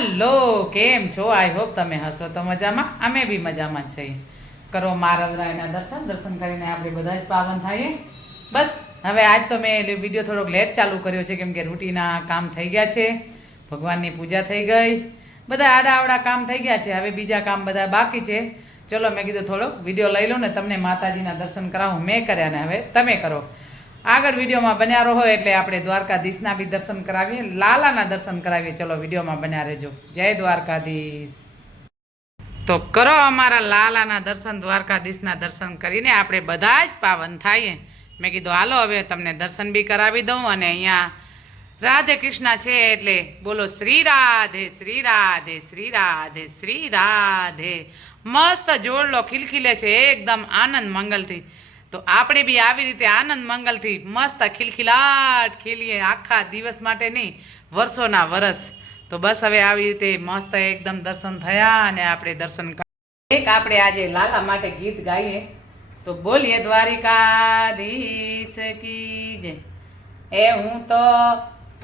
હાલો, કેમ છો? I hope તમે હસો તો મજામાં. અમે બી મજામાં જ છીએ. કરો મારવરાયના દર્શન કરીને આપણે બધા જ પાવન થઈએ. બસ હવે આજ તો મેં વિડીયો થોડોક લેટ ચાલુ કર્યો છે, કેમ કે રૂટીના કામ થઈ ગયા છે, ભગવાનની પૂજા થઈ ગઈ, બધા આડા કામ થઈ ગયા છે. હવે બીજા કામ બધા બાકી છે. ચલો, મેં કીધું થોડોક વિડીયો લઈ લો ને તમને માતાજીના દર્શન કરાવું. મેં કર્યા ને હવે તમે કરો. આગળ વિડીયોમાં બન્યા રહો એટલે આપણે દ્વારકાધીશના બી દર્શન કરાવીએ, લાલાના દર્શન કરાવીએ. ચલો, વિડીયોમાં બન્યા રહેજો. જય દ્વારકાધીશ. તો કરો અમારા લાલાના દર્શન, દ્વારકાધીશના દર્શન કરીને આપણે બધા જ પાવન થાઈએ. મેં કીધું હાલો હવે તમને દર્શન બી કરાવી દઉં. અને અહીંયા રાધે કૃષ્ણ છે એટલે બોલો શ્રી રાધે, શ્રી રાધે, શ્રી રાધે, શ્રી રાધે. મસ્ત જોડલો ખિલખિલે છે એકદમ આનંદ મંગલથી. તો આપણે બી આવી રીતે આનંદ મંગલથી મસ્ત ખિલખિલાટ ખીલીએ, આખા દિવસ માટે નહીં, વર્ષોના વરસ. તો બસ હવે આવી રીતે મસ્ત એકદમ દર્શન થયા અને આપણે દર્શન એક આપણે આજે લાલા માટે ગીત ગાઈએ. તો બોલીએ દ્વારિકાધીશ કી જય. એ હું તો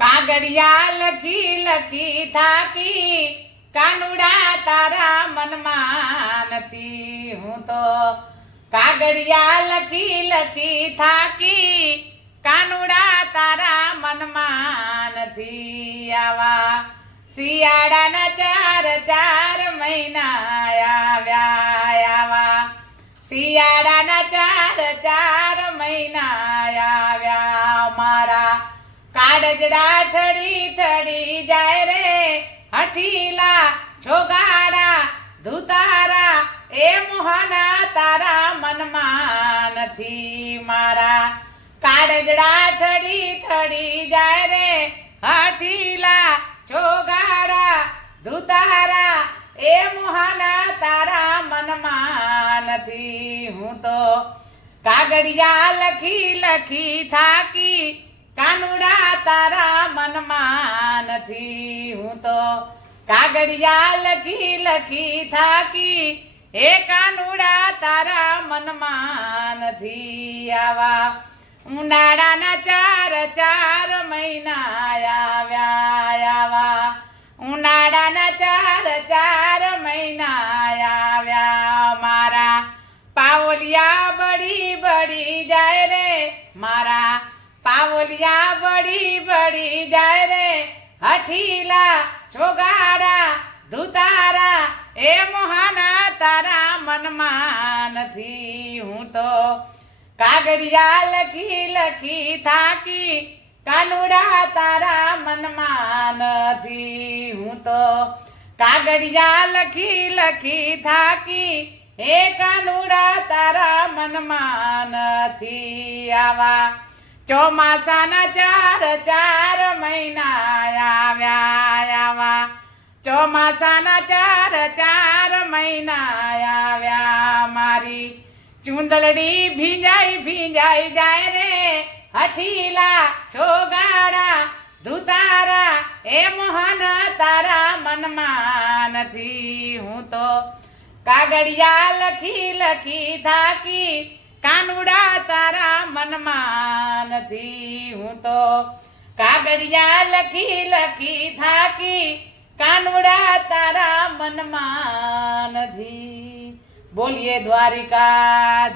કાગળિયા લખી લખી થાકી, કાનુડા તારા મનમાં નથી. હું તો કાગળિયા લખી લખી થાકી, કાનુડા તારા મનમાં નથી. આવા શિયાળાના ચાર મહિના આવ્યા, આવા શિયાળાના ચાર મહિના આવ્યા. મારા કાળજડા ઠડી ઠડી જાય રે, હઠીલા છોગાડા ધુતારા એ મોહના તારા મનમાં નથી. મારા કાળજડા ઠડી ઠડી જાય રે, હઠીલા છોગાડા ધુતારા એ મોહના તારા મનમાં નથી. હું તો કાગળિયા લખી લખી થાકી, કાનુડા તારા મનમાં નથી. હું તો કાગળિયા લખી લખી થાકી, એ કાનુડા તારા મનમાં નથી. આવા ઉનાળાના ચાર મહિના આવ્યા, આવા ઉનાળાના ચાર મહિના આવ્યા. મારા પાવલિયા બળી બળી જાય રે, મારા પાવલિયા બળી બળી જાય રે, હઠીલા છોગાડા ધુતારા એ મોહાના તારા મનમાં નથી. હું તો કાગળિયા લખી લખી થાકી, કાનુડા તારા મનમાં નથી. હું તો કાગળિયા લખી લખી થાકી, એ કાનુડા તારા મનમાં નથી. આવા ચોમાસાના ચાર મહિના આવ્યા, આવા ચોમાસાના ચાર મહિના આવ્યા. મારી ચૂંદલડી ભીંજાઈ ભીંજાઈ જાય રે, હઠીલા છોગાડા ધુતારા એ મોહન તારા મનમાં નથી. હું તો કાગળિયા લખી લખી થાકી, કાનુડા તારા મનમાં નથી. હું તો કાગળિયા લખી લખી થાકી, કાનુડા તારા મનમાં નથી. બોલીએ દ્વારિકાધીશ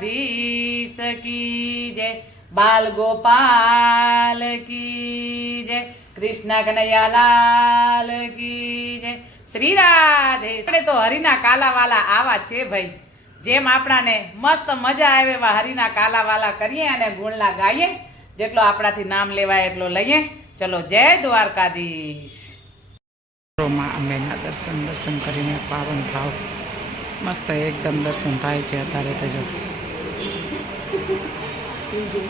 કી જય, બાલ ગોપાલ કી જય, કૃષ્ણ કનૈયાલાલ કી જય, શ્રી રાધે. આપણે તો હરિના કાલાવાલા આવા છે ભાઈ, જેમ આપણાને મસ્ત મજા આવે એવા હરિના કાલાવાલા કરીએ અને ગુણલા ગાઈએ. જેટલો આપણાથી નામ લેવાય એટલો લઈએ. ચલો, જય દ્વારકાધીશ. માં અંબેના દર્શન કરીને પાવન થાવ. મસ્ત એકદમ દર્શન થાય છે અત્યારે તો. જો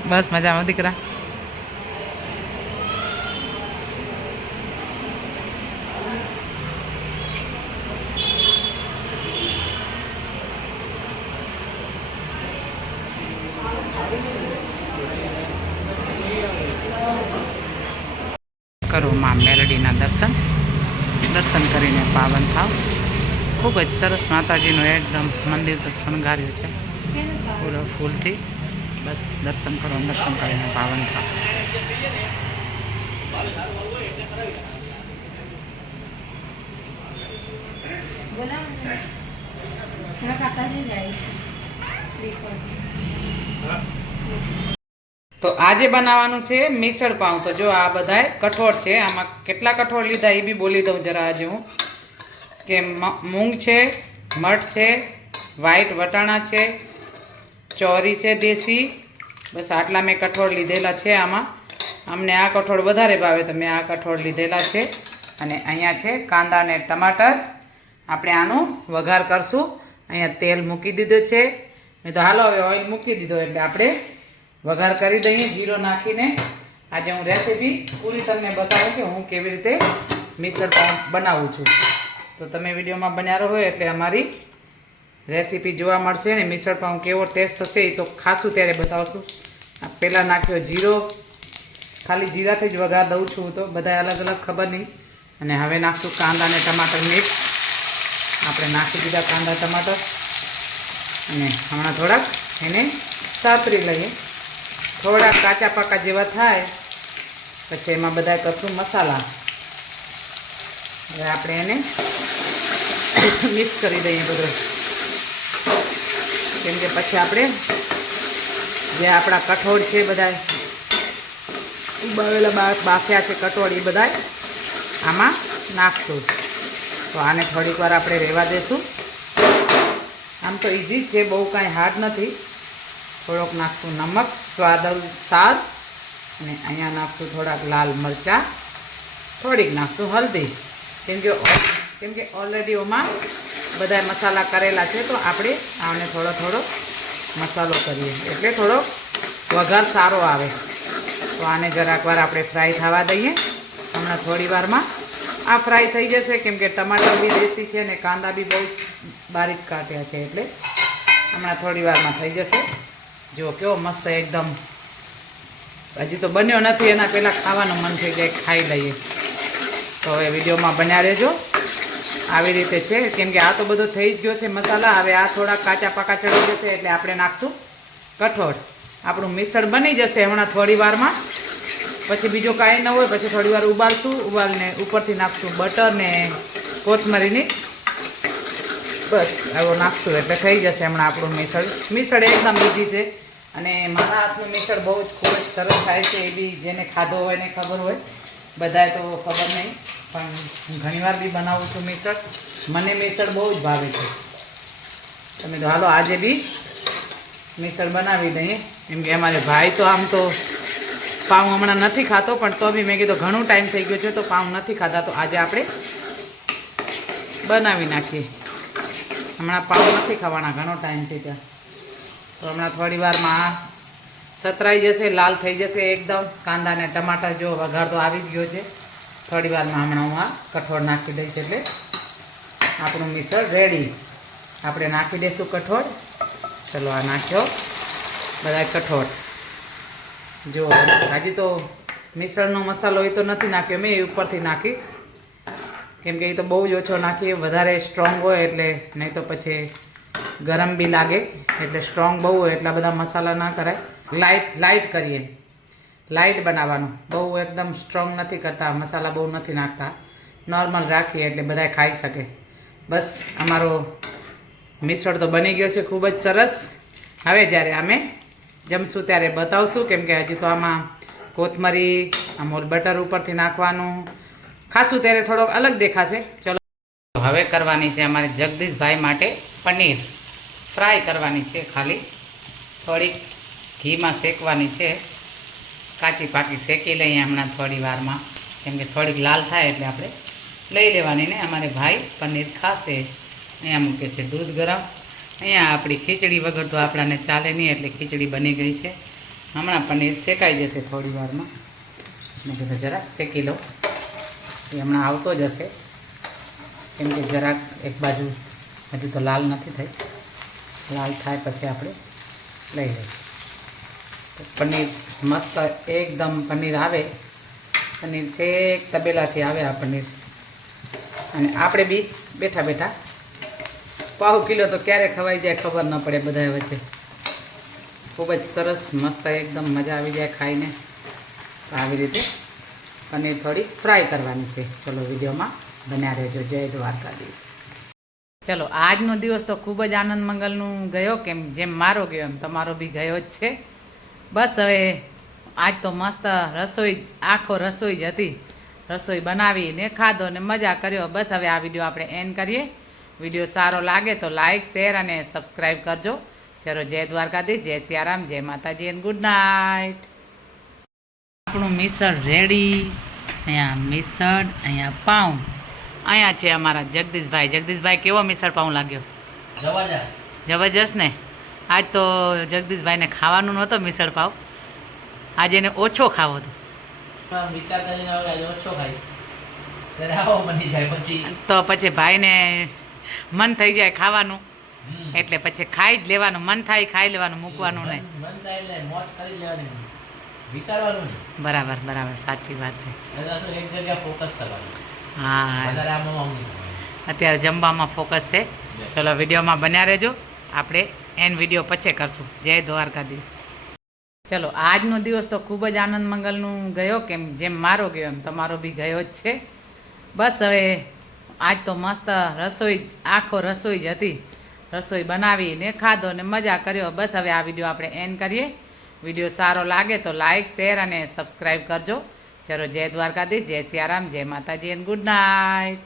બસ મજામાં દીકરા. કરો માં મેલડીના દર્શન કરીને પાવન થાવ. ખૂબ જ સરસ માતાજીનું એકદમ મંદિર તો શણગાર્યું છે પૂરો ફૂલથી. બસ દર્શન કરો, દર્શન કરીને પાવન થાવ. તો આજે બનાવવાનું છે મિસળ પાઉં. તો જો આ બધાય કઠોળ છે. આમાં કેટલા કઠોળ લીધા એ બી બોલી દઉં જરા આજે હું, કે મૂંગ છે, મઠ છે, વ્હાઈટ વટાણા છે, ચોરી છે દેશી. બસ આટલા મેં કઠોળ લીધેલા છે. આમાં અમને આ કઠોળ વધારે ભાવે તો મેં આ કઠોળ લીધેલા છે. અને અહીંયા છે કાંદા અને ટમાટર. આપણે આનું વઘાર કરશું. અહીંયા તેલ મૂકી દીધું છે. મેં તો હાલો હવે ઓઇલ મૂકી દીધો એટલે આપણે વઘાર કરી દઈએ જીરો નાખીને. આજે હું રેસીપી પૂરી તમને બતાવું કે હું કેવી રીતે મિસળ પાઉં બનાવું છું. તો તમે વિડીયોમાં બન્યા રહો એટલે અમારી રેસીપી જોવા મળશે ને મિસળ પાઉં કેવો ટેસ્ટ થશે એ તો ખાસું ત્યારે બતાવશું. પહેલાં નાખ્યો જીરો, ખાલી જીરાથી જ વઘાર દઉં છું તો બધા અલગ અલગ ખબર નહીં. અને હવે નાખશું કાંદા અને ટમાટર મિક્સ. આપણે નાખી દીધા કાંદા ટમાટર અને હમણાં થોડાક એને સાતરી લઈએ. થોડાક કાચા પાકા જેવા થાય પછી એમાં બધા કરશું મસાલા. હવે આપણે એને મિક્સ કરી દઈએ બધું, કેમ કે પછી આપણે જે આપણા કઠોળ છે બધા ઉબાવેલા બાફ્યા છે કઠોળ એ બધા આમાં નાખશું. તો આને થોડીક વાર આપણે રહેવા દઈશું. આમ તો ઇઝી જ છે, બહુ કાંઈ હાર્ડ નથી. થોડોક નાખશું નમક સ્વાદ અનુસાર અને અહીંયા નાખશું થોડાક લાલ મરચાં, થોડીક નાખશું હલ્દી. કેમ કે ઓલરેડી ઓમાં બધા મસાલા કરેલા છે તો આપણે આને થોડો થોડો મસાલો કરીએ એટલે થોડો વઘાર સારો આવે. તો આને જરાક વાર આપણે ફ્રાય થવા દઈએ. હમણાં થોડી વારમાં આ ફ્રાય થઈ જશે, કેમ કે ટમાટર બી દેશી છે અને કાંદા બી બહુ બારીક કાઢ્યા છે એટલે હમણાં થોડી વારમાં થઈ જશે. જો કેવો મસ્ત એકદમ, હજી તો બન્યો નથી એના પહેલાં ખાવાનું મન થઈ જાય, ખાઈ લઈએ. તો હવે વિડીયોમાં બન્યા રહેજો. આવી રીતે છે, કેમ કે આ તો બધો થઈ જ ગયો છે મસાલા. હવે આ થોડા કાચા પાકા ચડી જશે એટલે આપણે નાખશું કઠોળ. આપણું મિસળ બની જશે હમણાં થોડી વારમાં. પછી બીજું કાંઈ ન હોય પછી થોડી વાર ઉબાલશું. ઉબાલીને ઉપરથી નાખશું બટર ને કોથમરીની. બસ આવો નાખશું એટલે થઈ જશે હમણાં આપણું મિસળ. મિસળ એકદમ ઇઝી છે અને મારા હાથનું મિસળ બહુ જ ખૂબ જ સરસ થાય છે. એ બી જેને ખાધો હોય ને ખબર હોય, બધાએ તો ખબર નહીં, પણ હું ઘણીવાર બી બનાવું છું મિસળ. મને મિસળ બહુ જ ભાવે છે. તમે તો હાલો આજે બી મિસળ બનાવી દઈએ. કેમ કે અમારે ભાઈ તો આમ તો પાઉં હમણાં નથી ખાતો, પણ તો બી મેં કીધું ઘણું ટાઈમ થઈ ગયો છે તો પાઉં નથી ખાતા, તો આજે આપણે બનાવી નાખીએ. હમણાં પાઉં નથી ખાવાના ઘણો ટાઈમ થઈ જાય. તો હમણાં થોડી વારમાં સતરાઈ જશે, લાલ થઈ જશે એકદમ. કાંદા અને ટમાટર જો વઘાર તો આવી જ ગયો છે. થોડી વારમાં હમણાં હું આ કઠોળ નાખી દઈશ એટલે આપણું મિસળ રેડી. આપણે નાખી દઈશું કઠોળ. ચલો આ નાખ્યો બધા કઠોળ. જો હજી તો મિસળનો મસાલો એ તો નથી નાખ્યો મેં, એ ઉપરથી નાખીશ. કેમ કે એ તો બહુ જ ઓછો નાખીએ, વધારે સ્ટ્રોંગ હોય એટલે, નહીં તો પછી ગરમ બી લાગે. એટલે સ્ટ્રોંગ બહુ હોય એટલા બધા મસાલા ના કરાય. લાઇટ કરીએ, લાઇટ બનાવવાનું. બહુ એકદમ સ્ટ્રોંગ નથી કરતા, મસાલા બહુ નથી નાખતા, નોર્મલ રાખીએ એટલે બધા ખાઈ શકે. બસ અમારો મિસળ તો બની ગયો છે ખૂબ જ સરસ. હવે જ્યારે અમે જમશું ત્યારે બતાવશું, કેમ કે હજી તો આમાં કોથમરી, અમૂલ બટર ઉપરથી નાખવાનું ખાસું ત્યારે થોડોક અલગ દેખાશે. ચલો હવે કરવાની છે અમારે જગદીશભાઈ માટે પનીર ફ્રાય કરવાની છે. ખાલી થોડીક ઘીમાં શેકવાની છે. કાચી પાકી શેકી લઈએ હમણાં થોડી વારમાં, કેમ કે થોડીક લાલ થાય એટલે આપણે લઈ લેવાની ને. અમારે ભાઈ પનીર ખાશે. અહીંયા મૂકે છે દૂધ ગરમ. અહીંયા આપણી ખીચડી વગર તો આપણાને ચાલે નહીં એટલે ખીચડી બની ગઈ છે. હમણાં પનીર શેકાઈ જશે થોડી વારમાં. મેં કીધું જરાક શેકી લઉં, એ હમણાં આવતો જ હશે. કેમ કે જરાક એક બાજુ હજુ તો લાલ નથી થઈ, લાલ થાય પછી આપણે લઈ લઈએ. તો પનીર મસ્ત એકદમ પનીર આવે. પનીર છેક તબેલાથી આવે આ પનીર. અને આપણે બી બેઠા બેઠા પાવ કિલો તો ક્યારે ખવાઈ જાય ખબર ન પડે બધા વચ્ચે. ખૂબ જ સરસ મસ્ત એકદમ મજા આવી જાય ખાઈને. આવી રીતે પનીર થોડી ફ્રાય કરવાની છે. ચલો વિડીયોમાં બન્યા રહેજો. જય દ્વારકાધીશ. ચલો આજનો દિવસ તો ખૂબ જ આનંદ મંગલનું ગયો, કેમ જેમ મારો ગયો એમ તમારો બી ગયો જ છે. બસ હવે આજ તો મસ્ત રસોઈ આખો રસોઈ જ હતી. રસોઈ બનાવીને ખાધો ને મજા કર્યો. બસ હવે આ વિડીયો આપણે એન્ડ કરીએ. વિડીયો સારો લાગે તો લાઈક શેર અને સબસ્ક્રાઈબ કરજો. ચલો જય દ્વારકાધીશ, જય સિયારામ, જય માતાજી એન્ડ ગુડ નાઇટ. આપણું મિસળ રેડી. અહીંયા મિસળ, અહીંયા પાઉં. અહીંયા છે અમારા જગદીશભાઈ. જગદીશભાઈ કેવો મિસળ પાઉં લાગ્યો? જબરજસ્ત. જબરજસ્ત ને. આજ તો જગદીશભાઈને ખાવાનું નહોતો મિસળ પાવ, આજે એને ઓછો ખાવો હતો. વિચાર કરીને આજે ઓછો ખાઈશ, ત્યારે આવો બની જાય પછી તો પછી ભાઈને મન થઈ જાય ખાવાનું, એટલે પછી ખાઈ જ લેવાનું. મન થાય ખાઈ લેવાનું, મૂકવાનું નહીં. મન થાય એટલે મોજ કરી લેવાની, વિચારવાનું નહીં. બરાબર બરાબર, સાચી વાત છે. એક જગ્યાએ ફોકસ કરવાનું. હા, વધારે આમાં નહીં. અત્યારે જમવામાં ફોકસ છે. ચલો વિડીયોમાં બન્યા રહેજો. આપણે એન વિડીયો પછી કરશું. જય દ્વારકાધીશ. ચલો આજનો દિવસ તો ખૂબ જ આનંદ મંગલનું ગયો, કેમ જેમ મારો ગયો એમ તમારો બી ગયો જ છે. બસ હવે આજ તો મસ્ત રસોઈ આખો રસોઈ જ હતી. રસોઈ બનાવીને ખાધો ને મજા કર્યો. બસ હવે આ વિડીયો આપણે એન્ડ કરીએ. વિડીયો સારો લાગે તો લાઈક શેર અને સબસ્ક્રાઈબ કરજો. ચલો જય દ્વારકાધીશ, જય સિયારામ, જય માતાજી એન્ડ ગુડ નાઇટ.